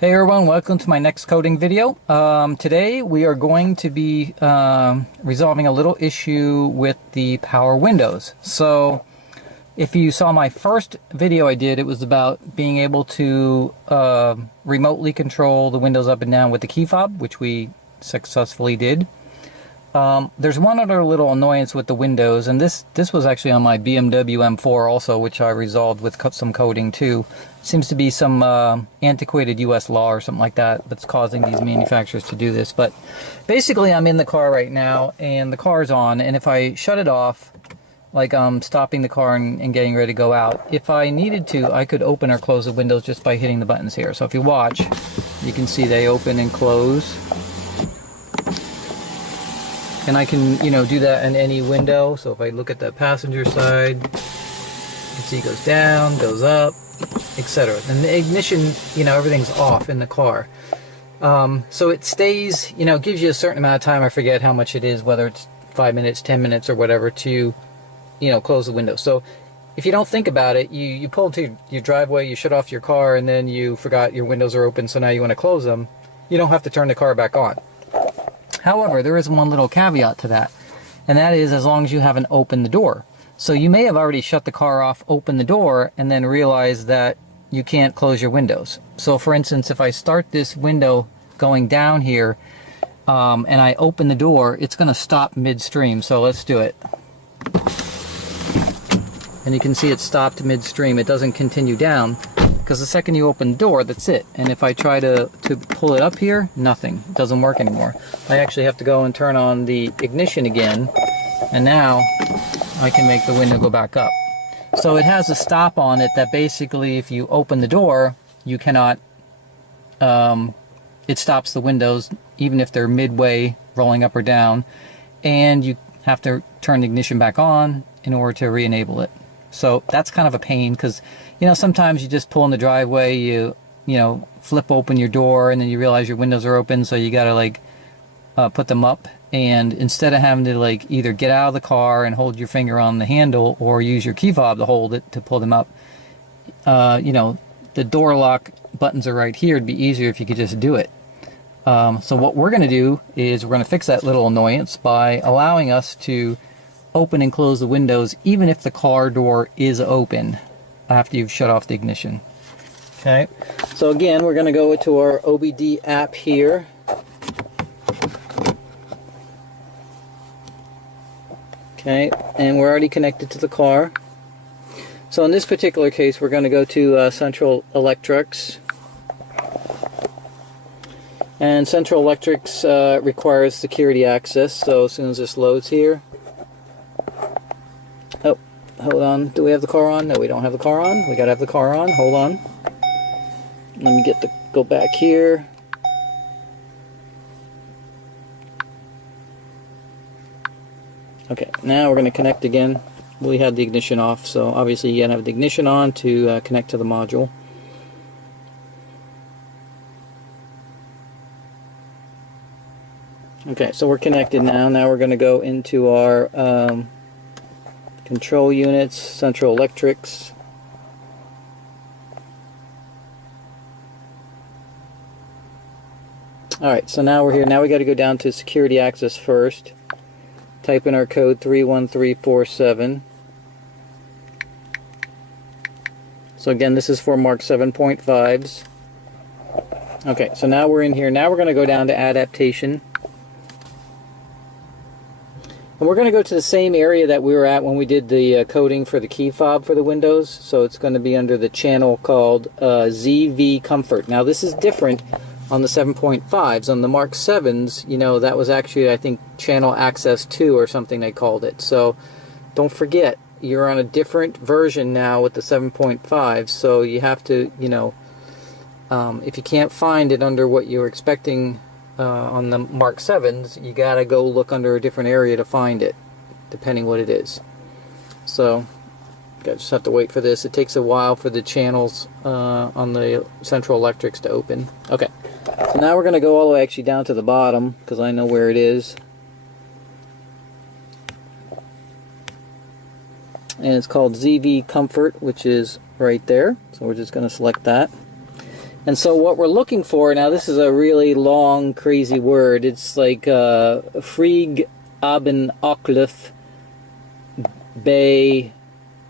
Hey everyone, welcome to my next coding video. Today we are going to be resolving a little issue with the power windows. So if you saw my first video I did, it was about being able to remotely control the windows up and down with the key fob, which we successfully did. There's one other little annoyance with the windows, and this was actually on my BMW M4 also, which I resolved with some coding too. Seems to be some antiquated US law or something like that that's causing these manufacturers to do this. But basically I'm in the car right now and the car's on, and if I shut it off, like I'm stopping the car and getting ready to go out, if I needed to, I could open or close the windows just by hitting the buttons here. So if you watch, you can see they open and close. And I can, do that in any window. So if I look at the passenger side, you can see it goes down, goes up, etc. And the ignition, everything's off in the car. So it stays, gives you a certain amount of time. I forget how much it is, whether it's 5 minutes, 10 minutes, or whatever, to, close the window. So if you don't think about it, you pull into your driveway, you shut off your car, and then you forgot your windows are open, so now you want to close them. You don't have to turn the car back on. However, there is one little caveat to that, and that is as long as you haven't opened the door. So you may have already shut the car off, opened the door, and then realize that you can't close your windows. So for instance, if I start this window going down here, and I open the door, it's going to stop midstream. So let's do it. And you can see it stopped midstream. It doesn't continue down, because the second you open the door, that's it. And if I try to pull it up here, nothing. It doesn't work anymore. I actually have to go and turn on the ignition again, and now I can make the window go back up. So it has a stop on it that basically if you open the door, you cannot, it stops the windows even if they're midway rolling up or down, and you have to turn the ignition back on in order to re-enable it. So that's kind of a pain, because sometimes you just pull in the driveway, you flip open your door, and then you realize your windows are open, so you gotta put them up. And instead of having to either get out of the car and hold your finger on the handle or use your key fob to hold it to pull them up, the door lock buttons are right here. It'd be easier if you could just do it. So what we're going to do is we're going to fix that little annoyance by allowing us to open and close the windows even if the car door is open after you've shut off the ignition. Okay, so again, we're going to go to our OBD app here. Okay, and we're already connected to the car. So in this particular case, we're going to go to Central Electrics. And Central Electrics requires security access, so as soon as this loads here. Oh, hold on. Do we have the car on? No, we don't have the car on. We got to have the car on. Hold on. Let me go back here. Okay, now we're going to connect again. We had the ignition off, so obviously you got to have the ignition on to connect to the module. Okay, so we're connected now. Now we're going to go into our control units, Central Electrics. Alright, so now we're here. Now we got to go down to security access first. Type in our code 31347. So again, this is for Mark 7.5s. Okay, so now we're in here. Now we're going to go down to adaptation. And we're going to go to the same area that we were at when we did the coding for the key fob for the Windows. So it's going to be under the channel called ZV Comfort. Now this is different on the 7.5s. On the Mark 7s, that was actually, I think, Channel Access 2 or something they called it. So don't forget, you're on a different version now with the 7.5, so you have to, if you can't find it under what you're expecting on the Mark 7s, you gotta go look under a different area to find it, depending what it is. So I just have to wait for this. It takes a while for the channels on the Central Electrics to open. Okay, so now we're going to go all the way actually down to the bottom, because I know where it is. And it's called ZV Comfort, which is right there. So we're just going to select that. And so what we're looking for, now this is a really long, crazy word. It's like Frieg Aben Okluf Bay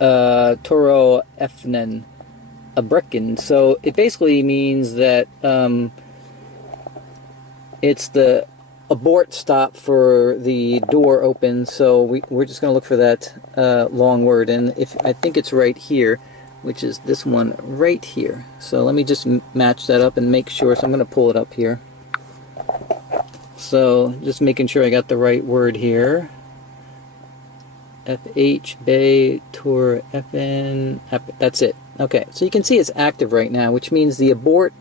Toro Efnen Abrecken. So it basically means that it's the abort stop for the door open. So we're just going to look for that long word. And if I think it's right here, which is this one right here. So let me just match that up and make sure. So I'm going to pull it up here. So just making sure I got the right word here. FH Bay Tour FN. That's it. Okay, so you can see it's active right now, which means the abort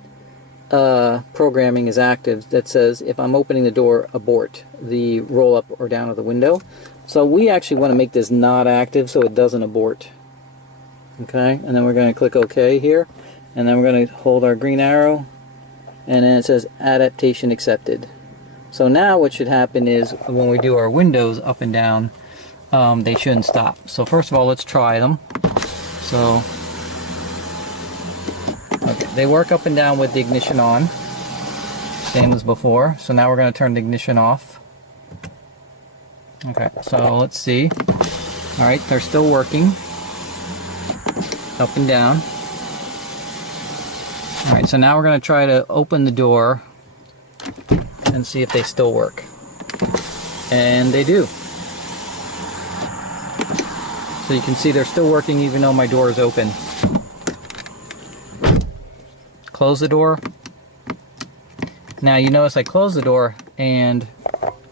programming is active. That says if I'm opening the door, abort the roll up or down of the window. So we actually want to make this not active so it doesn't abort. Okay, and then we're going to click OK here, and then we're going to hold our green arrow, and then it says adaptation accepted. So now what should happen is when we do our windows up and down, they shouldn't stop. So first of all, let's try them. So okay, they work up and down with the ignition on, same as before. So now we're going to turn the ignition off. Okay, so let's see. All right, they're still working. Up and down. Alright, so now we're going to try to open the door and see if they still work. And they do. So you can see they're still working even though my door is open. Close the door. Now you notice I close the door and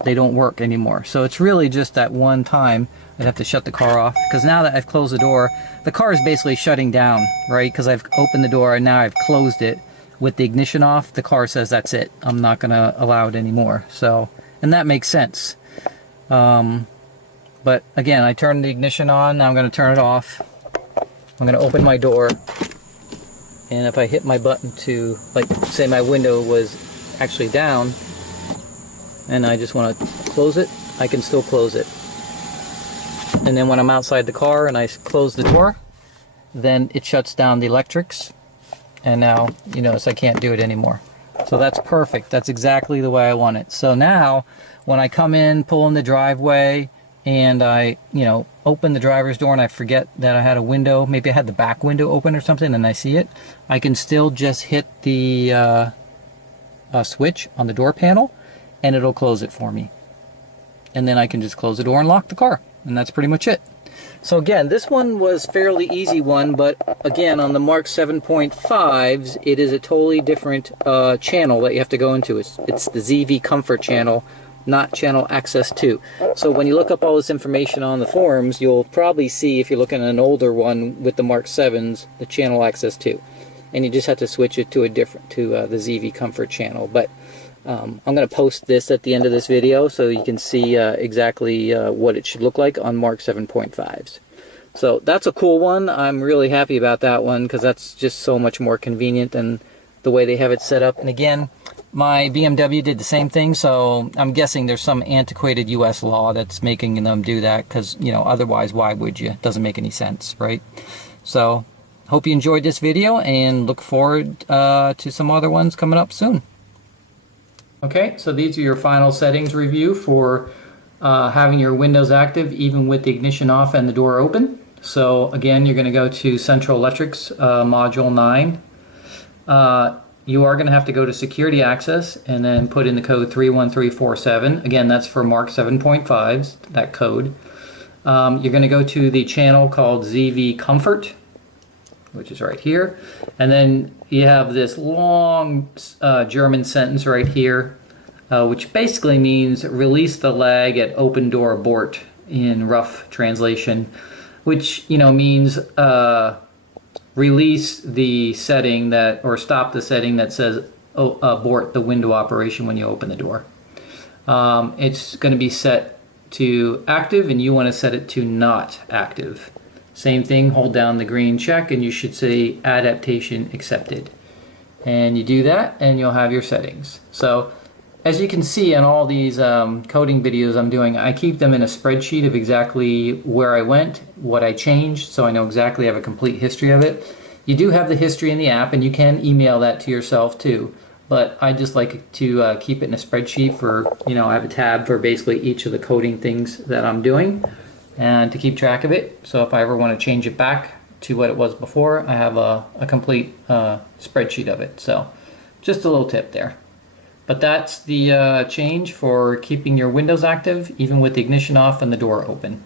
they don't work anymore. So it's really just that one time I'd have to shut the car off, because now that I've closed the door, the car is basically shutting down, right? Because I've opened the door and now I've closed it. With the ignition off, the car says that's it. I'm not going to allow it anymore. So, and that makes sense. But again, I turned the ignition on. Now I'm going to turn it off. I'm going to open my door. And if I hit my button to, like, say my window was actually down, and I just want to close it, I can still close it. And then when I'm outside the car and I close the door, then it shuts down the electrics. And now, you notice I can't do it anymore. So that's perfect. That's exactly the way I want it. So now, when I come in, pull in the driveway, and I, open the driver's door and I forget that I had a window, maybe I had the back window open or something and I see it, I can still just hit the switch on the door panel and it'll close it for me. And then I can just close the door and lock the car. And that's pretty much it. So again, this one was fairly easy one, but again, on the Mark 7.5s, it is a totally different channel that you have to go into. It's the ZV Comfort channel, not channel access 2. So when you look up all this information on the forums, you'll probably see, if you're looking at an older one with the Mark 7s, the channel access 2. And you just have to switch it to the ZV Comfort channel. But I'm going to post this at the end of this video so you can see exactly what it should look like on Mark 7.5s. So that's a cool one. I'm really happy about that one because that's just so much more convenient than the way they have it set up. And again, my BMW did the same thing, so I'm guessing there's some antiquated US law that's making them do that because, otherwise why would you? It doesn't make any sense, right? So hope you enjoyed this video and look forward to some other ones coming up soon. Okay, so these are your final settings review for having your windows active even with the ignition off and the door open. So again, you're going to go to Central Electric's Module 9. You are going to have to go to Security Access and then put in the code 31347. Again, that's for Mark 7.5s, that code. You're going to go to the channel called ZV Comfort, which is right here. And then you have this long German sentence right here, which basically means release the lag at open door abort in rough translation, which means release the setting that, or stop the setting that says abort the window operation when you open the door. It's going to be set to active and you want to set it to not active. Same thing, hold down the green check and you should say adaptation accepted. And you do that and you'll have your settings. So as you can see on all these coding videos I'm doing, I keep them in a spreadsheet of exactly where I went, what I changed, so I know exactly, I have a complete history of it. You do have the history in the app, and you can email that to yourself too. But I just like to keep it in a spreadsheet for, I have a tab for basically each of the coding things that I'm doing and to keep track of it. So if I ever want to change it back to what it was before, I have a complete spreadsheet of it. So just a little tip there. But that's the change for keeping your windows active, even with the ignition off and the door open.